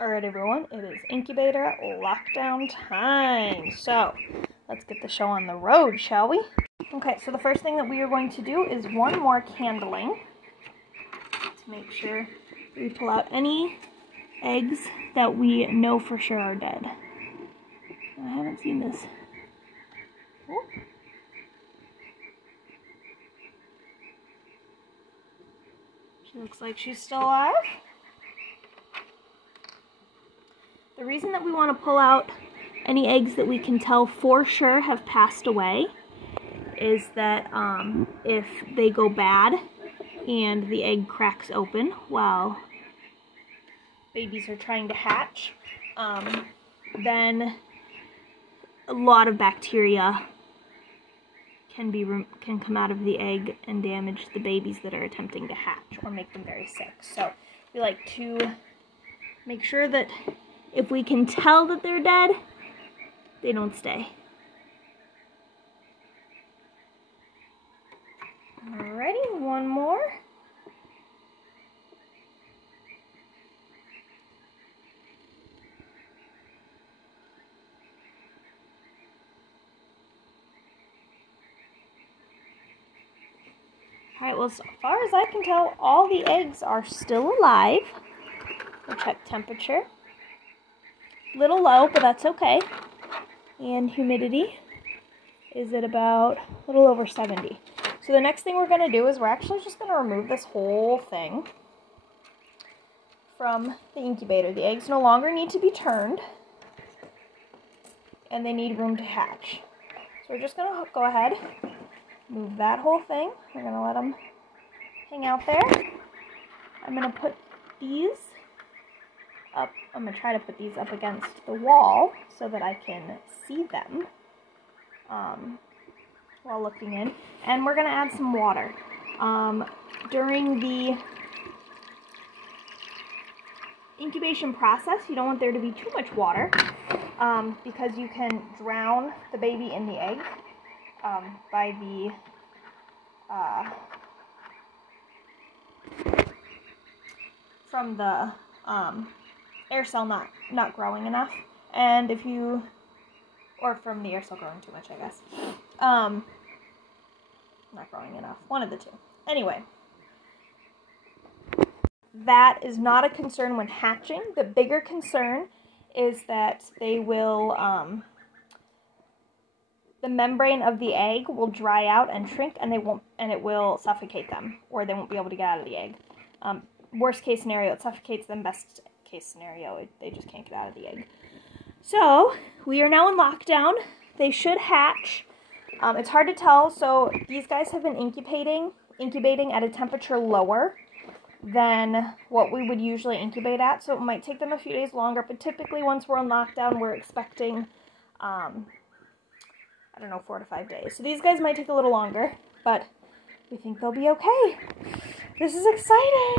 Alright everyone, it is Incubator lockdown time. So, let's get the show on the road, shall we? Okay, so the first thing that we are going to do is one more candling to make sure we pull out any eggs that we know for sure are dead. I haven't seen this. Oop. She looks like she's still alive. The reason that we want to pull out any eggs that we can tell for sure have passed away is that if they go bad and the egg cracks open while babies are trying to hatch, then a lot of bacteria can come out of the egg and damage the babies that are attempting to hatch or make them very sick. So we like to make sure that if we can tell that they're dead, they don't stay. Alrighty, one more. Alright, well, as far as I can tell, all the eggs are still alive. We'll check temperature. Little low, but that's okay. And humidity is at about a little over 70. So the next thing we're going to do is we're actually just going to remove this whole thing from the incubator. The eggs no longer need to be turned, and they need room to hatch. So we're just going to go ahead, move that whole thing. We're going to let them hang out there. I'm going to put these up. I'm going to try to put these up against the wall so that I can see them while looking in. And we're going to add some water. During the incubation process, you don't want there to be too much water because you can drown the baby in the egg by the from the air cell not growing enough, and if you, or from the air cell growing too much, I guess. Not growing enough. One of the two. Anyway, that is not a concern when hatching. The bigger concern is that they will, the membrane of the egg will dry out and shrink, and it will suffocate them, or they won't be able to get out of the egg. Worst case scenario, it suffocates them. Best case scenario, they just can't get out of the egg. So we are now in lockdown. They should hatch. It's hard to tell. So these guys have been incubating at a temperature lower than what we would usually incubate at. So it might take them a few days longer. But typically, once we're on lockdown, we're expecting, I don't know, 4 to 5 days. So these guys might take a little longer, but we think they'll be okay. This is exciting.